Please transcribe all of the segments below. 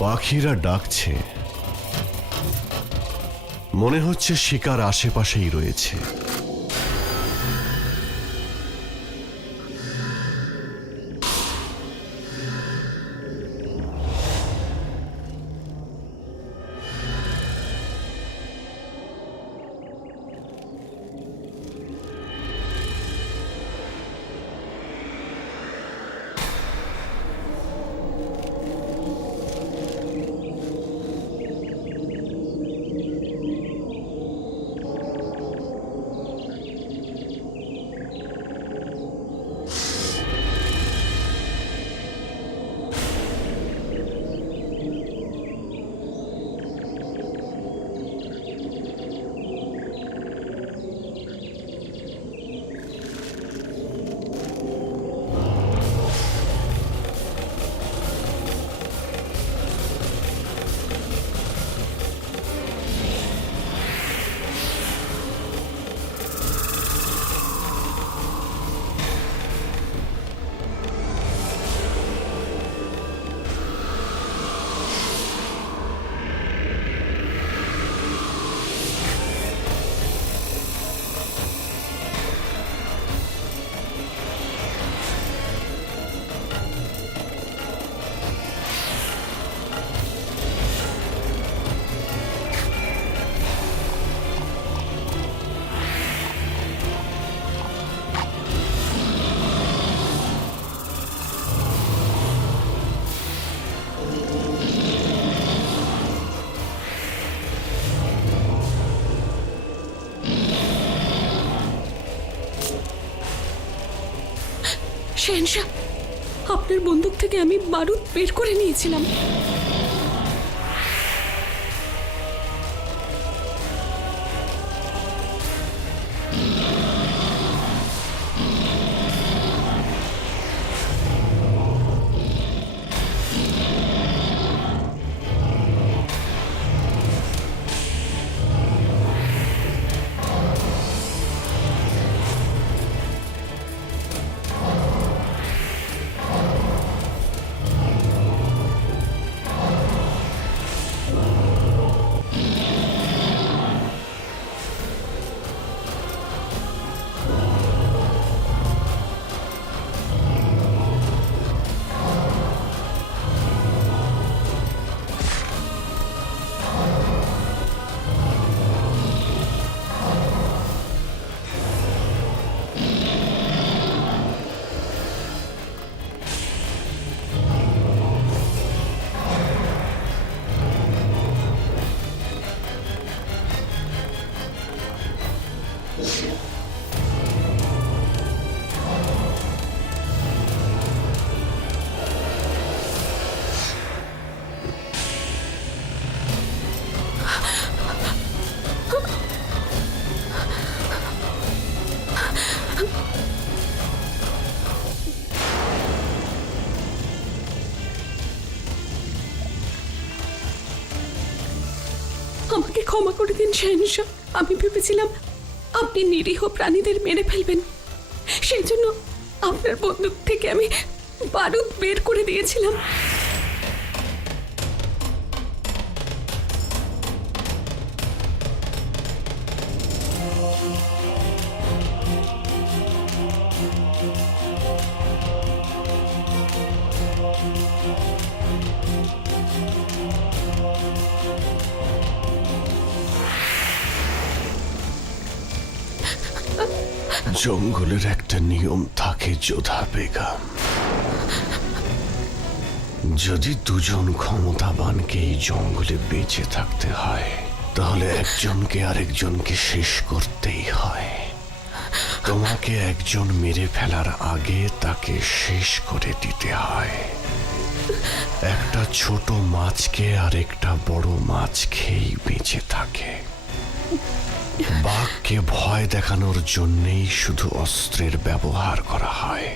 পাখিরা ডাকছে, মনে হচ্ছে শিকার আশেপাশেই রয়েছে। শেনশা, আপনার বন্দুক থেকে আমি বারুদ বের করে নিয়েছিলাম। আমাকে ক্ষমা করে দিন শেনশা। আমি ভেবেছিলাম আপনি নিরীহ প্রাণীদের মেরে ফেলবেন, সেই জন্য আপনার বন্দুক থেকে আমি বারুদ বের করে দিয়েছিলাম। জঙ্গলের একটা নিয়ম থাকে যোধা বেগম, যদি দুজন ক্ষমতাবানকে এই জঙ্গলে বেঁচে থাকতে হয় তাহলে একজনকে আরেকজনকে শেষ করতেই হয়। তোমাকে একজন মেরে ফেলার আগে তাকে শেষ করে দিতে হয়। একটা ছোট মাছকে আরেকটা বড় মাছ খেয়েই বেঁচে থাকে। বাঘকে ভয় দেখানোর জন্যেই শুধু অস্ত্রের ব্যবহার করা হয়।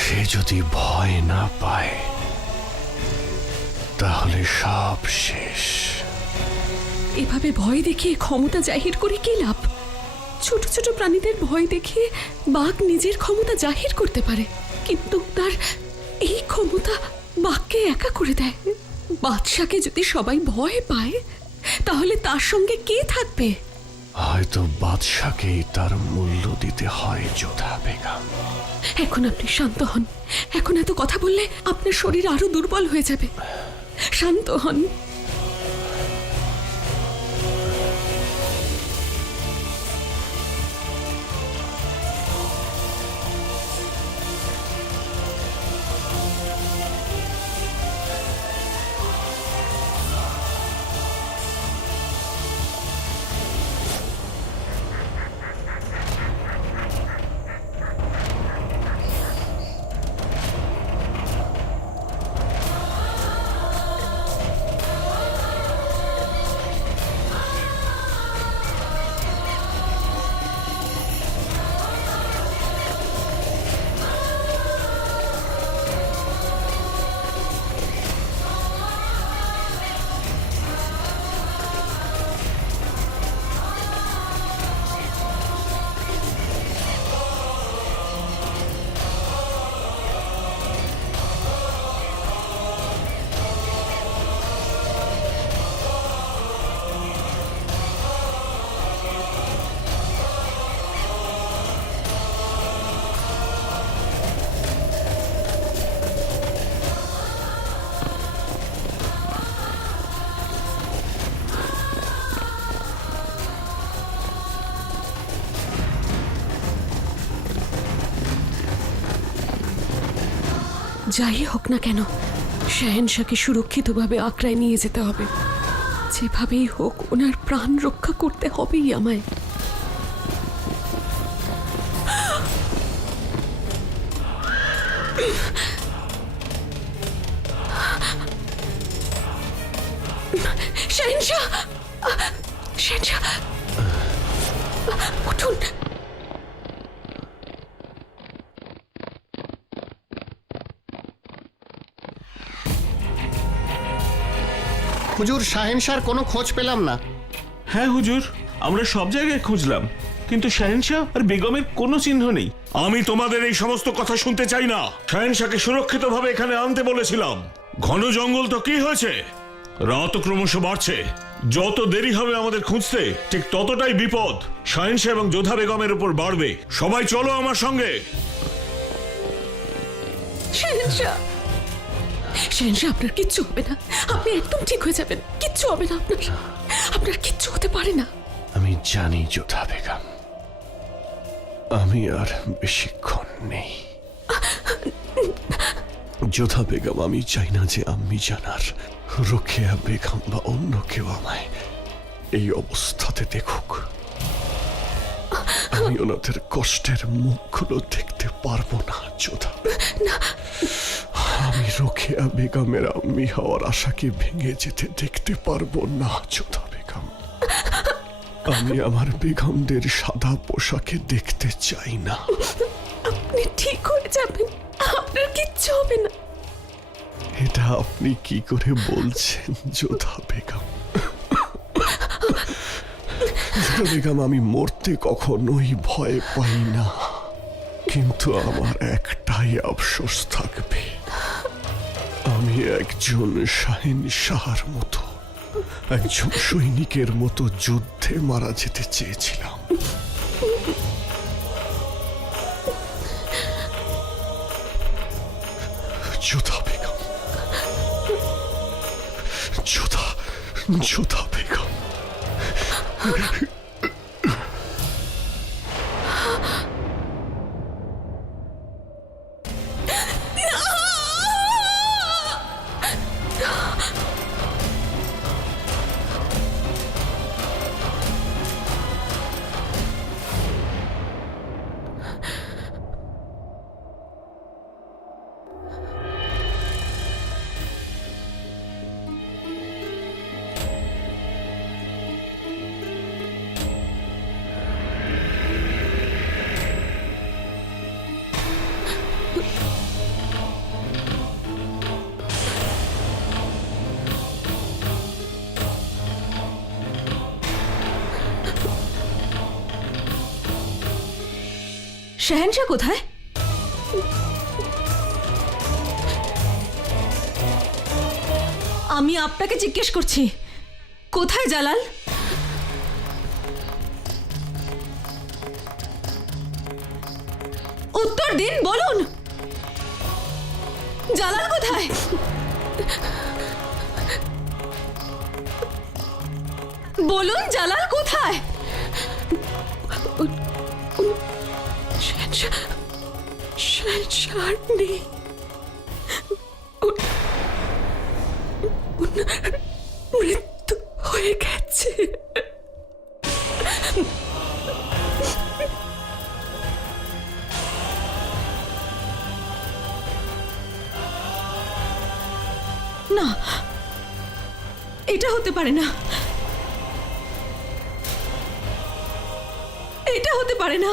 সে যদি ভয় না পায় তাহলে সব শেষ। এভাবে ভয় দেখিয়ে ক্ষমতা জাহির করে কি লাভ? ছোট ছোট প্রাণীদের ভয় দেখিয়ে বাঘ নিজের ক্ষমতা জাহির করতে পারে, কিন্তু তার এই ক্ষমতা বাঘকে একা করে দেয়। বাদশাকে যদি সবাই ভয় পায় তাহলে তার সঙ্গে কে থাকবে? হয়তো বাদশাকেই তার মূল্য দিতে হয় যোধা বেগম। এখন আপনি শান্ত হন। এখন এত কথা বললে আপনার শরীর আরো দুর্বল হয়ে যাবে। শান্ত হন। যাই হোক না কেন, শাহেনশাকে সুরক্ষিতভাবে আগ্রায় নিয়ে যেতে হবে। যেভাবেই হোক ওনার প্রাণ রক্ষা করতে হবেই আমায়। শাহেনশাহ, শাহেনশাহ, উঠুন। হুজুর, শাহেনশাহর কোনো খোঁজ পেলাম না। হ্যাঁ হুজুর, আমরা সব জায়গায় খুঁজলাম, কিন্তু শাহেনশাহ আর বেগমের কোনো চিহ্ন নেই। আমি তোমাদের এই সমস্ত কথা শুনতে চাই না। শাহেনশাহকে সুরক্ষিতভাবে এখানে আনতে বলেছিলাম। ঘন জঙ্গল তো কি হয়েছে? রাত ক্রমশ বাড়ছে। যত দেরি হবে আমাদের খুঁজতে, ঠিক ততটাই বিপদ শাহেনশাহ এবং যোধা বেগমের উপর বাড়বে। সবাই চলো আমার সঙ্গে। শাহেনশাহ, শাহেনশাহ, আপনার কিচ্ছু হবে না। আপনি একদম ঠিক হয়ে যাবেন। কিচ্ছু হবে না আপনার। আপনার কিচ্ছু হতে পারে না। আমি জানি যোধা বেগম, আমি আর বেশিক্ষণ নেই। যোধা বেগম, আমি চাই না যে আমি জানার রোকেয়া বেগম বা অন্য কেউ আমায় এই অবস্থাতে দেখুক। আমি ওনাদের কষ্টের মুখগুলো দেখতে পারবো না যোধা। আমি রোকেয়া বেগমের আম্মি হওয়ার আশাকে ভেঙে যেতে দেখতে পারবো না যোধা বেগম। আমি আমার বেগমদের সাদা পোশাকে দেখতে চাই না। আপনি ঠিক হয়ে যাবেন। আপনার কিচ্ছু হবে না। এটা আপনি কি করে বলছেন যোধা বেগম? যোধা বেগম, আমি মরতে কখনোই ভয় পাই না, কিন্তু আমার একটাই আফসোস থাকবে। আমি একজন শাহেনশাহর মতো, একজন সৈনিকের মতো যুদ্ধে মারা যেতে চেয়েছিলাম। যোধা বেগম, যোধা বেগম। শাহেনশাহ কোথায়? আমি আপনাকে জিজ্ঞেস করছি, কোথায় জালাল? উত্তর দিন, বলুন জালাল কোথায়? বলুন জালাল কোথায়? শাহনশাহ নেই, ওনার মৃত্যু হয়ে গেছে। না, এটা হতে পারে না, এটা হতে পারে না।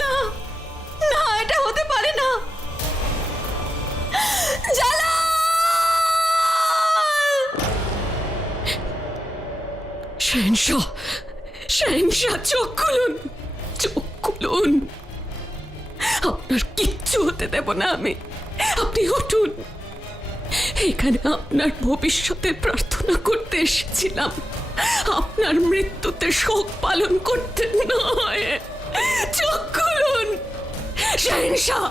না না, এটা হতে পারে না। জালাল! শাহনশাহ, শাহনশাহ, চোখ খুলুন, চোখ খুলুন। আপনার কিচ্ছু হতে দেব না আমি। আপনি উঠুন। এখানে আপনার ভবিষ্যতের প্রার্থনা করতে এসেছিলাম, আপনার মৃত্যুতে শোক পালন করতে নয়। চোখ খুলুন শাহনশাহ,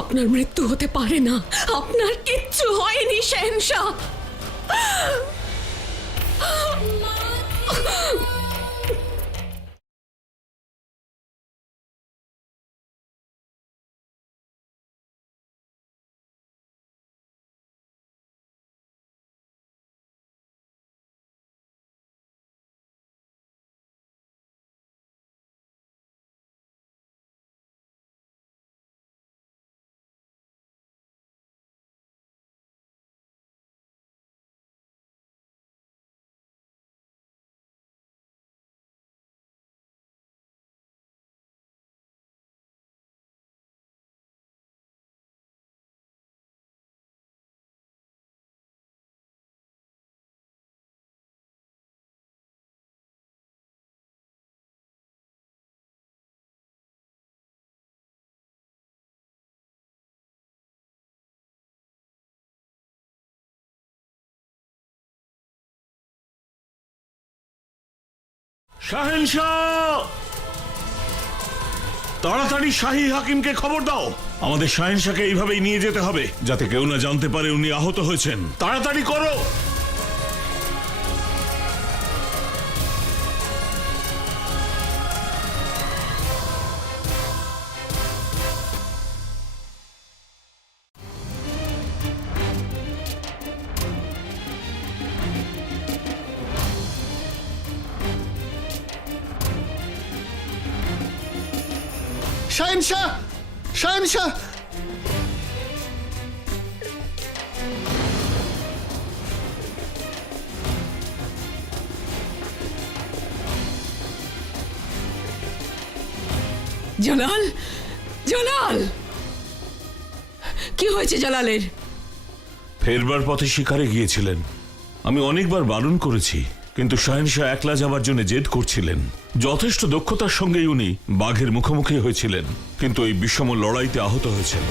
আপনার মৃত্যু হতে পারে না। আপনার কিচ্ছু হয়নি শাহনশাহ। শাহেনশাহ, তাড়াতাড়ি শাহী হাকিমকে খবর দাও। আমাদের শাহেনশাহকে এইভাবেই নিয়ে যেতে হবে, যাতে কেউ না জানতে পারে উনি আহত হয়েছেন। তাড়াতাড়ি করো। শাহেনশাহ, শাহেনশাহ! জালাল, জালাল, কি হয়েছে জালালের? ফেরবার পথে শিকারে গিয়েছিলেন। আমি অনেকবার বারণ করেছি, কিন্তু শাহেনশাহ একলা যাবার জন্য জেদ করছিলেন। যথেষ্ট দক্ষতার সঙ্গেই উনি বাঘের মুখোমুখি হয়েছিলেন, কিন্তু এই বিষম লড়াইতে আহত হয়েছেন।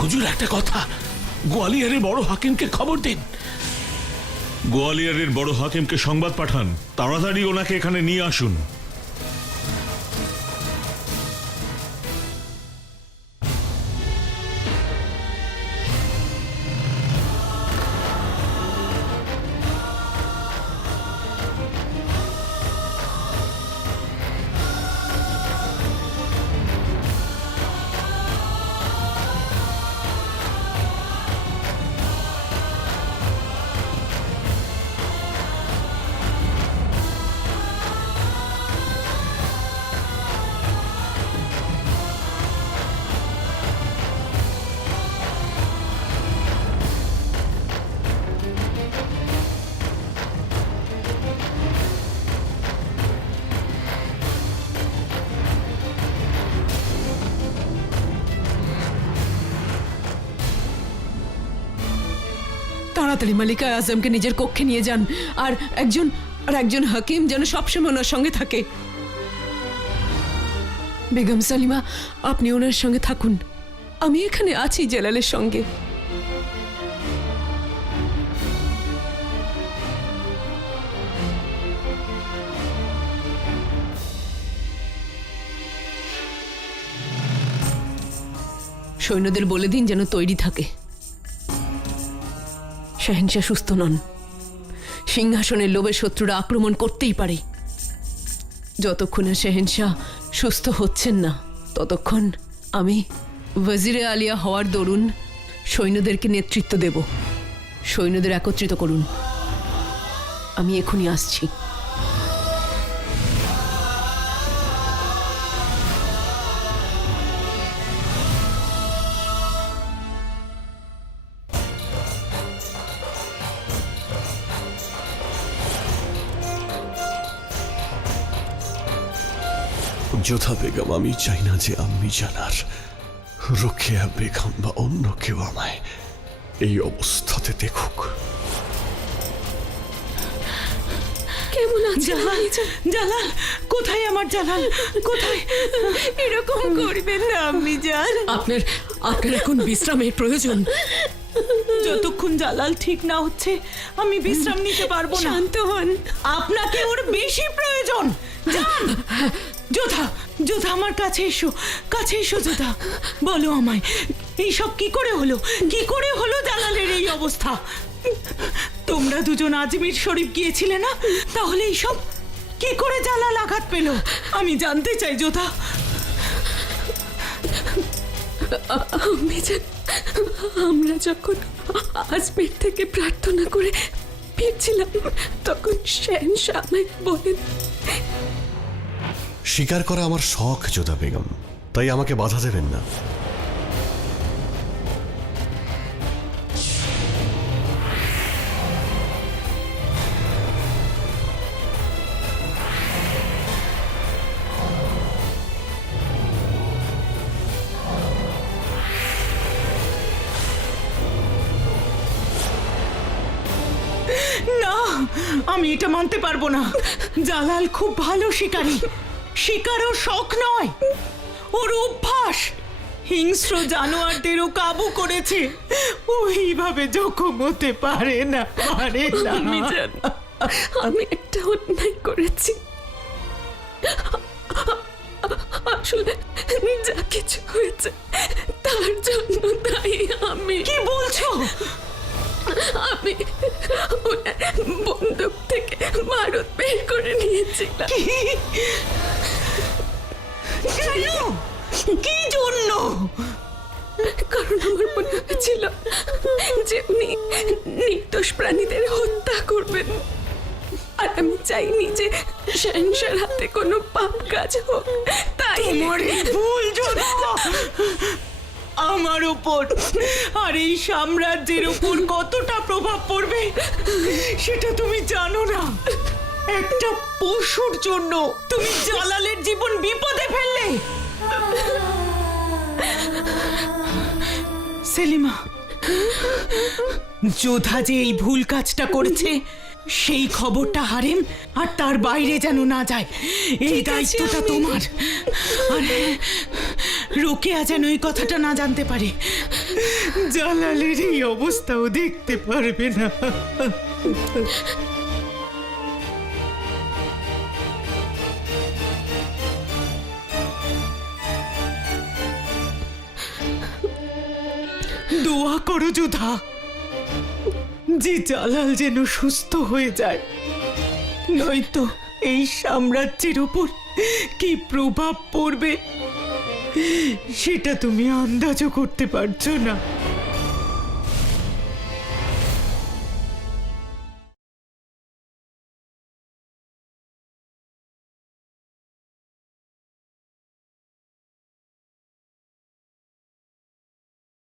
হুজুর, একটা কথা, গোয়ালিয়রের বড় হাকিমকে খবর দিন। গোয়ালিয়রের বড় হাকিমকে সংবাদ পাঠান, তাড়াতাড়ি ওনাকে এখানে নিয়ে আসুন। তাড়াতাড়ি মালিকা আজমকে নিজের কক্ষে নিয়ে যান, আর একজন হাকিম যেন সবসময় ওনার সঙ্গে থাকে। বেগম সালিমা, আপনি ওনার সঙ্গে থাকুন, আমি এখানে আছি জালালের সঙ্গে। সৈন্যদের বলে দিন যেন তৈরি থাকে। শাহেনশাহ সুস্থ নন, সিংহাসনের লোভে শত্রুরা আক্রমণ করতেই পারে। যতক্ষণে শাহেনশাহ সুস্থ হচ্ছেন না ততক্ষণ আমি ওয়াজিরে আলিয়া হওয়ার দরুন সৈন্যদেরকে নেতৃত্ব দেব। সৈন্যদের একত্রিত করুন, আমি এখনই আসছি। যোধা বেগম, আমি চাই না যে আম্মি জানার, রোকেয়া বেগম বা অন্য কেউ আমায় এই অবস্থাতে দেখুক। কেমন আছে জালাল কোথায়? আমার জালাল কোথায়? এরকম করবেন না আম্মি জান। আপনার এখন বিশ্রামের প্রয়োজন। যতক্ষণ জালাল ঠিক না হচ্ছে আমি বিশ্রাম নিতে পারবো না। শান্ত হন। আপনাকে ওর বেশি প্রয়োজন। যান যোধা, যোধা আমার কাছে এসো যোধা, বলো আমায় এইসব কি করে হলো জালালের এই অবস্থা? তোমরা দুজন আজমির শরীফ গিয়েছিলে না, তাহলে এইসব কি করে জালাল আঘাত পেল আমি জানতে চাই যোধা। আমরা যখন আজমির থেকে প্রার্থনা করে ফিরছিলাম তখন শাহেনশাহ আমায় বলেন, স্বীকার করা আমার শখ যোধা বেগম, তাই আমাকে বাধা দেবেন না। না, আমি এটা মানতে পারবো না। জালাল খুব ভালো শিকারী, শিকার ওর শখ নয়, ওর অভ্যাস। হিংস্র জানোয়ারদেরও কাবু করেছে, ওইভাবে জখম হতে পারে না। আমি একটা অন্যায় করেছি। আসলে যা কিছু হয়েছে তার জন্য তাই আমি। কি বলছো? আমি ওনার বন্দুক থেকে বারুদ বের করে নিয়েছিলাম। কেন? কি জন্য? কারণ আমার মনে হয়েছিল যে উনি নির্দোষ প্রাণীদের হত্যা করবেন, আর আমি চাইনি যে শাহেনশাহর হাতে কোনো পাপ কাজ হোক। তাই তোমার এই ভুল জন্য আমার উপর আর এই সাম্রাজ্যের উপর কতটা প্রভাব পড়বে সেটা তুমি জানো না। একটা পশুর জন্য তুমি জালালের জীবন বিপদে ফেললে। সেলিমা, যোধা যে এই ভুল কাজটা করেছে সেই খবরটা হারেম আর তার বাইরে যেন না যায়, এই দায়িত্বটা তোমার। আর রোকেয়া যেন এই কথাটা না জানতে পারে। জালালের এই অবস্থাও দেখতে পারবে না। দোয়া করো যোধা, যে জালাল যেন সুস্থ হয়ে যায়, নয়তো এই সাম্রাজ্যের উপর কি প্রভাব পড়বে সেটা তুমি আন্দাজও করতে পারছো না।